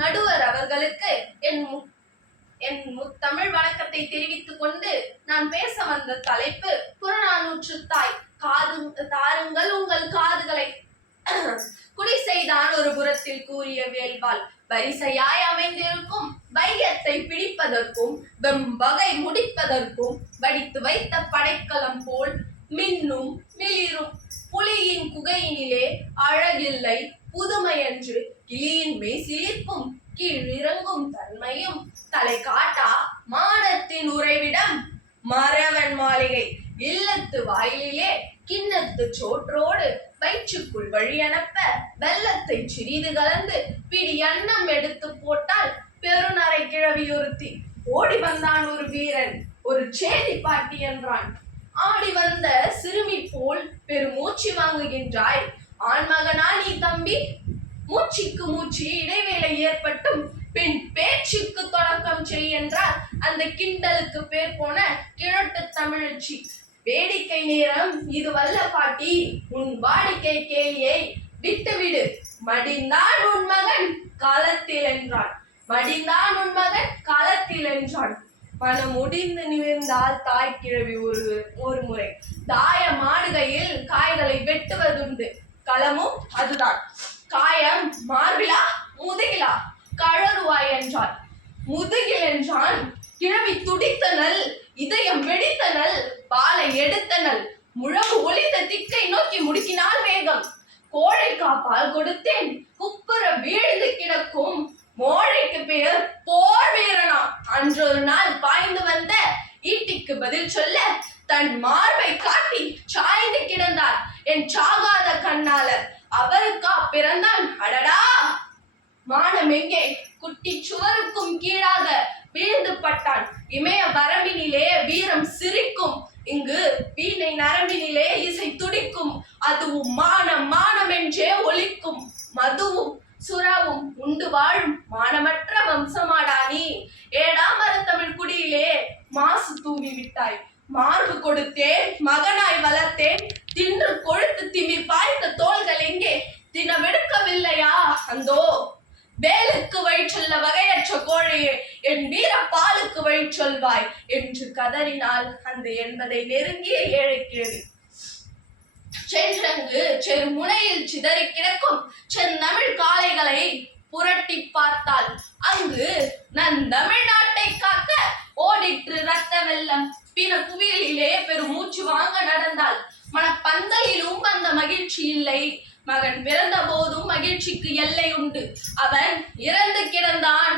நடுவர் அவர்களுக்கு என் முத்தமிழ் வணக்கத்தை தெரிவித்துக் கொண்டு நான் பேச வந்த தலைப்பு புறநானூற்று தாய். தாருங்கள் உங்கள் காதுகளை. குடி செய்தான் ஒரு புறத்தில் கூறிய வேள்வாள் வரிசையாய் அமைந்திருக்கும் வையத்தை பிடிப்பதற்கும் வெம்பகை முடிப்பதற்கும் வடித்து வைத்த படைக்கலம் போல் மின்னும் மிளிரும் புலியின் குகையினிலே அழகில்லை புதுமையன்று கிளியின் மெய் சிலிர்ப்பும் கீழிறங்கும் தன்மையும் தலை காட்டா மாடத்தின் உறைவிடம் மறவன் மாளிகை இல்லத்து வாயிலே கிண்ணத்து சோற்றோடு வயிற்றுக்குள் வழியனுப்ப வெள்ளத்தை சிறிது கலந்து பிடி அன்னம் எடுத்து போட்டால் பெருநரை கிழவியொருத்தி ஓடி வந்தான் ஒரு வீரன் ஒரு சேதி பாட்டி என்றான். ஆடி வந்த சிறுமி போல் பெருமூச்சு வாங்குகின்றாய் ஆண்மகனா நீ தம்பி? மூச்சுக்கு மூச்சு இடைவேளை ஏற்பட்டும் பின் பேச்சுக்கு தொடக்கம் செய் என்றார் அந்த கிண்டலுக்கு பேர் போன கிழட்டு தமிழச்சி. வேடிக்கை நேரம் இது வல்ல பாட்டி, உன் வாடிக்கை கேலியை விட்டுவிடு. மடிந்தான் உன் மகன் களத்தில் என்றான். மடிந்தான் உன் மகன் களத்தில் என்றான். மனம் முடிந்து நிமிர்ந்தால் தாய் கிழவி ஒரு முறை தாய மாடுகையில் காய்களை வெட்டுவதுண்டு. களமும் அதுதான். காயம் மார்பிலா முதுகிலா? கழறுவாய் என்றான். முதுகில் என்றான். கிழவி துடித்தனல், இதயம் வெடித்தனல், பாலை எடுத்தனல், முழவு ஒளித்த திக்கை நோக்கி முடுக்கினால் வேகம். கோழை காப்பால் கொடுத்தேன் குப்புற வீழ்ந்து கிடக்கும் மோழைக்கு பேர் போர் வீரனா? அன்றொரு நாள் பாய்ந்து வந்த ஈட்டிக்கு பதில் சொல்ல தன் மார்பை காட்டி சாய்ந்து கிடந்தார் என் சாகாத கண்ணாளர். அவருக்கா பிறந்தான்? அடடா! மானம் எங்கே? குட்டி சுவருக்கும் கீழாக வீழ்ந்து பட்டான். இமய வரம்பினிலே வீரம் சிரிக்கும், இங்கு வீணை நரம்பினிலே இசை துடிக்கும். அதுவும் மானம் மானம் என்றே ஒலிக்கும். மதுவும் சுறாவும் உண்டு வாழும் மானமற்ற வம்சமாடா நீ. ஏழாமர தமிழ் குடியிலே மாசு தூவி விட்டாய். மார்பு கொடுத்தேன் மகனாய் வளர்த்தேன், தின்று கொழுத்து திமிர் பாய்ந்த தோள்கள் எங்கே? தினமெடுக்கவில்லையா அந்தோ? வேலுக்கு வழி சொல்ல வகையற்ற கோழையே, என் வீர பாலுக்கு வழி சொல்வாய் என்று கதறினாள் அந்த 80 நெருங்கிய ஏழை கிழவி. சென்றங்கு செரு முனையில் சிதறி கிடக்கும் செந்தமிழ் காளைகளை புரட்டி பார்த்தாள். அங்கு நன் தமிழ்நாட்டை காக்க ஓடிற்று ரத்த வெள்ளம். பிற குவியலிலே பெரும் மூச்சு வாங்க நடந்தாள். மனப்பந்தலிலும் அந்த மகிழ்ச்சி இல்லை. மகன் பிறந்த போதும் மகிழ்ச்சிக்கு எல்லை உண்டு. அவன் இறந்து கிடந்தான்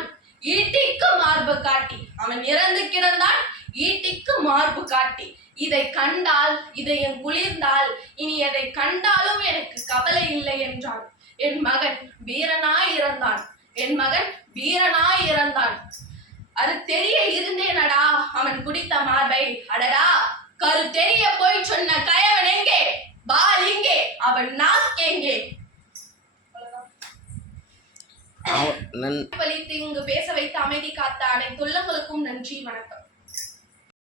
ஈட்டிக்கு மார்பு காட்டி. அவன் இறந்து கிடந்தான் ஈட்டிக்கு மார்பு காட்டி. இதை கண்டால் இதயம் குளிர்ந்தால் இனி எதை கண்டாலும் எனக்கு கவலை இல்லை என்றான். என் மகன் வீரனாய் இறந்தான். என் மகன் வீரனாய் இறந்தான். அது தெரிய இருந்தேனடா அவன் குடித்த மார்பை. அடடா! கரு தெரிய போய் சொன்ன கயவன் எங்கே? பால் இங்கே, அவன் நாக்கெங்கே? இங்கு பேச வைத்து அமைதி காத்த அனைத்து உள்ளங்களுக்கும் நன்றி, வணக்கம்.